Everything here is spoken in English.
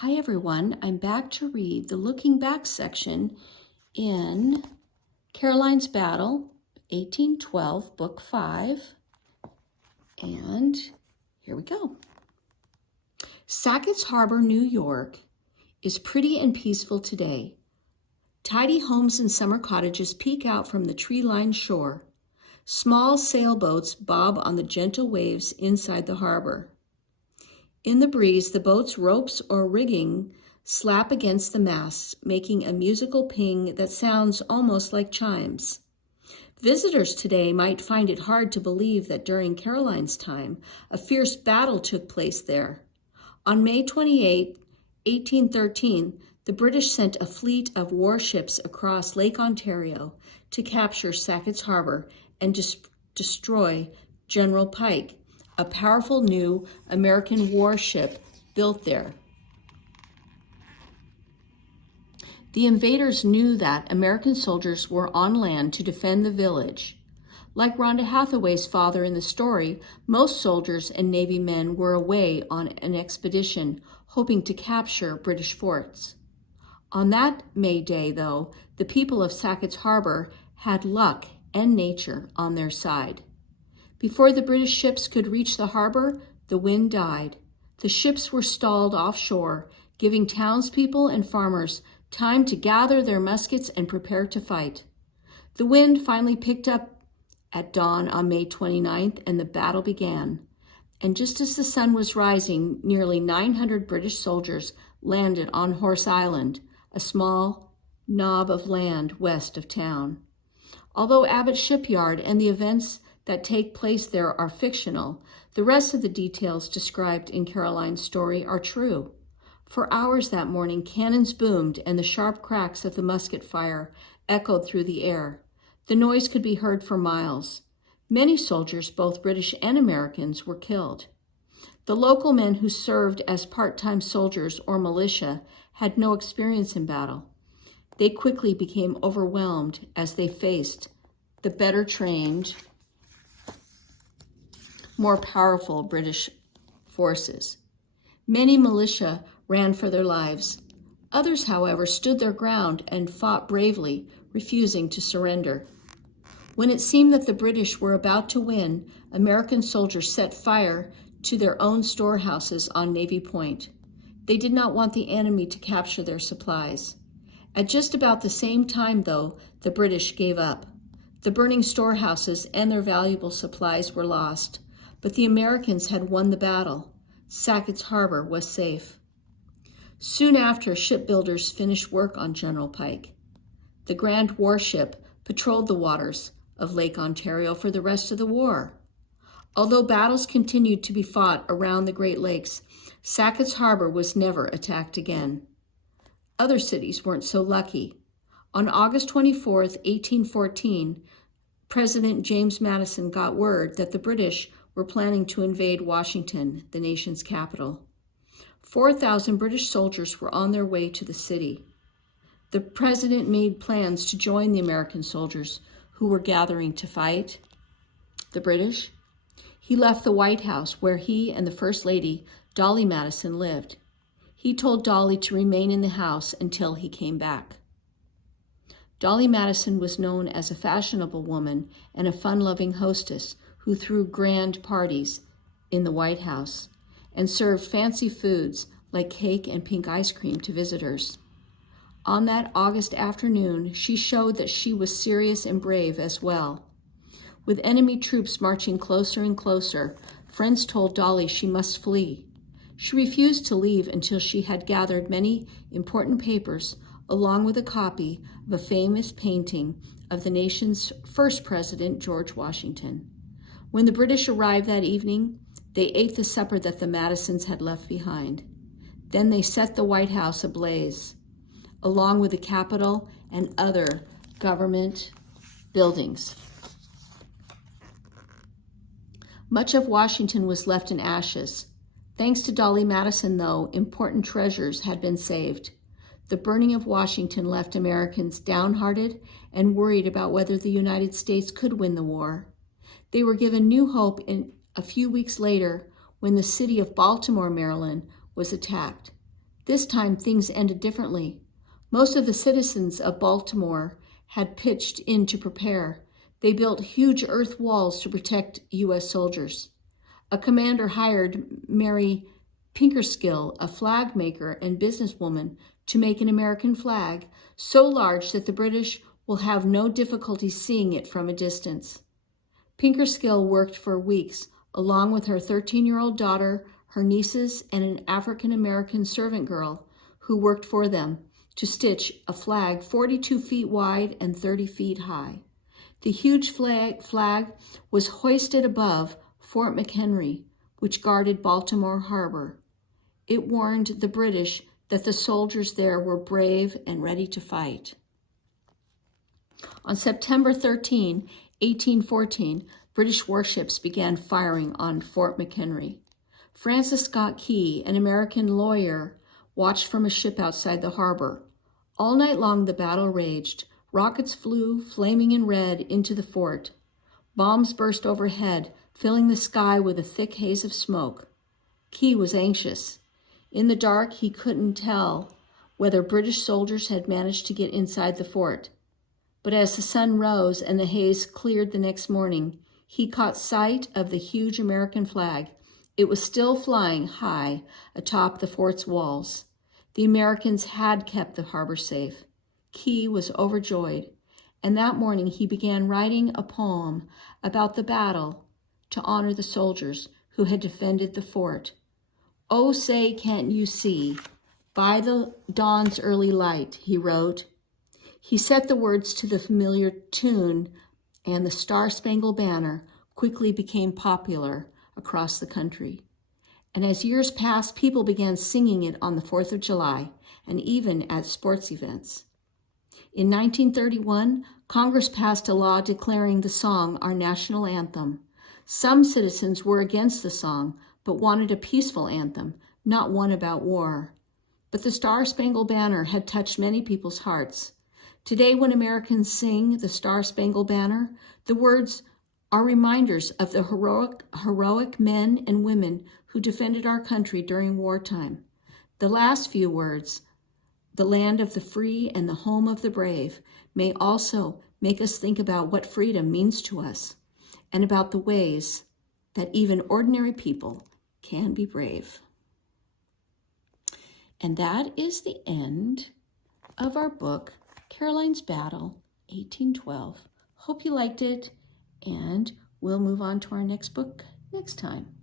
Hi everyone, I'm back to read the Looking Back section in Caroline's Battle, 1812, Book 5, and here we go. Sackett's Harbor, New York, is pretty and peaceful today. Tidy homes and summer cottages peek out from the tree-lined shore. Small sailboats bob on the gentle waves inside the harbor. In the breeze, the boat's ropes or rigging slap against the masts, making a musical ping that sounds almost like chimes. Visitors today might find it hard to believe that during Caroline's time, a fierce battle took place there. On May 28, 1813, the British sent a fleet of warships across Lake Ontario to capture Sackett's Harbor and destroy General Pike, a powerful new American warship built there. The invaders knew that American soldiers were on land to defend the village. Like Rhonda Hathaway's father in the story, most soldiers and Navy men were away on an expedition hoping to capture British forts. On that May Day, though, the people of Sackett's Harbor had luck and nature on their side. Before the British ships could reach the harbor, the wind died. The ships were stalled offshore, giving townspeople and farmers time to gather their muskets and prepare to fight. The wind finally picked up at dawn on May 29th, and the battle began. And just as the sun was rising, nearly 900 British soldiers landed on Horse Island, a small knob of land west of town. Although Abbott Shipyard and the events that take place there are fictional, the rest of the details described in Caroline's story are true. For hours that morning, cannons boomed and the sharp cracks of the musket fire echoed through the air. The noise could be heard for miles. Many soldiers, both British and Americans, were killed. The local men who served as part-time soldiers or militia had no experience in battle. They quickly became overwhelmed as they faced the better trained, more powerful British forces. Many militia ran for their lives. Others, however, stood their ground and fought bravely, refusing to surrender. When it seemed that the British were about to win, American soldiers set fire to their own storehouses on Navy Point. They did not want the enemy to capture their supplies. At just about the same time, though, the British gave up. The burning storehouses and their valuable supplies were lost, but the Americans had won the battle. Sackett's Harbor was safe. Soon after, shipbuilders finished work on General Pike. The Grand Warship patrolled the waters of Lake Ontario for the rest of the war. Although battles continued to be fought around the Great Lakes, Sackett's Harbor was never attacked again. Other cities weren't so lucky. On August 24, 1814, President James Madison got word that the British were planning to invade Washington, the nation's capital. 4,000 British soldiers were on their way to the city. The president made plans to join the American soldiers who were gathering to fight the British. He left the White House, where he and the First Lady, Dolly Madison, lived. He told Dolly to remain in the house until he came back. Dolly Madison was known as a fashionable woman and a fun-loving hostess who threw grand parties in the White House and served fancy foods like cake and pink ice cream to visitors. On that August afternoon, she showed that she was serious and brave as well. With enemy troops marching closer and closer, friends told Dolly she must flee. She refused to leave until she had gathered many important papers, along with a copy of a famous painting of the nation's first president, George Washington. When the British arrived that evening, they ate the supper that the Madisons had left behind. Then they set the White House ablaze, along with the Capitol and other government buildings. Much of Washington was left in ashes. Thanks to Dolly Madison, though, important treasures had been saved. The burning of Washington left Americans downhearted and worried about whether the United States could win the war. They were given new hope a few weeks later when the city of Baltimore, Maryland, was attacked. This time things ended differently. Most of the citizens of Baltimore had pitched in to prepare. They built huge earth walls to protect U.S. soldiers. A commander hired Mary Pinkerskill, a flag maker and businesswoman, to make an American flag so large that the British will have no difficulty seeing it from a distance. Pinkerskill worked for weeks, along with her 13-year-old daughter, her nieces, and an African-American servant girl who worked for them, to stitch a flag 42 feet wide and 30 feet high. The huge flag was hoisted above Fort McHenry, which guarded Baltimore Harbor. It warned the British that the soldiers there were brave and ready to fight. On September 13, 1814, British warships began firing on Fort McHenry. Francis Scott Key, an American lawyer, watched from a ship outside the harbor. All night long the battle raged. Rockets flew, flaming in red, into the fort. Bombs burst overhead, filling the sky with a thick haze of smoke. Key was anxious. In the dark, he couldn't tell whether British soldiers had managed to get inside the fort. But as the sun rose and the haze cleared the next morning, he caught sight of the huge American flag. It was still flying high atop the fort's walls. The Americans had kept the harbor safe. Key was overjoyed, and that morning he began writing a poem about the battle to honor the soldiers who had defended the fort. "Oh, say, can't you see, by the dawn's early light," he wrote. He set the words to the familiar tune, and the Star-Spangled Banner quickly became popular across the country. And as years passed, people began singing it on the 4th of July and even at sports events. In 1931, Congress passed a law declaring the song our national anthem. Some citizens were against the song, but wanted a peaceful anthem, not one about war. But the Star-Spangled Banner had touched many people's hearts. Today, when Americans sing the Star-Spangled Banner, the words are reminders of the heroic men and women who defended our country during wartime. The last few words, "the land of the free and the home of the brave," may also make us think about what freedom means to us and about the ways that even ordinary people can be brave. And that is the end of our book, Caroline's Battle, 1812. Hope you liked it, and we'll move on to our next book next time.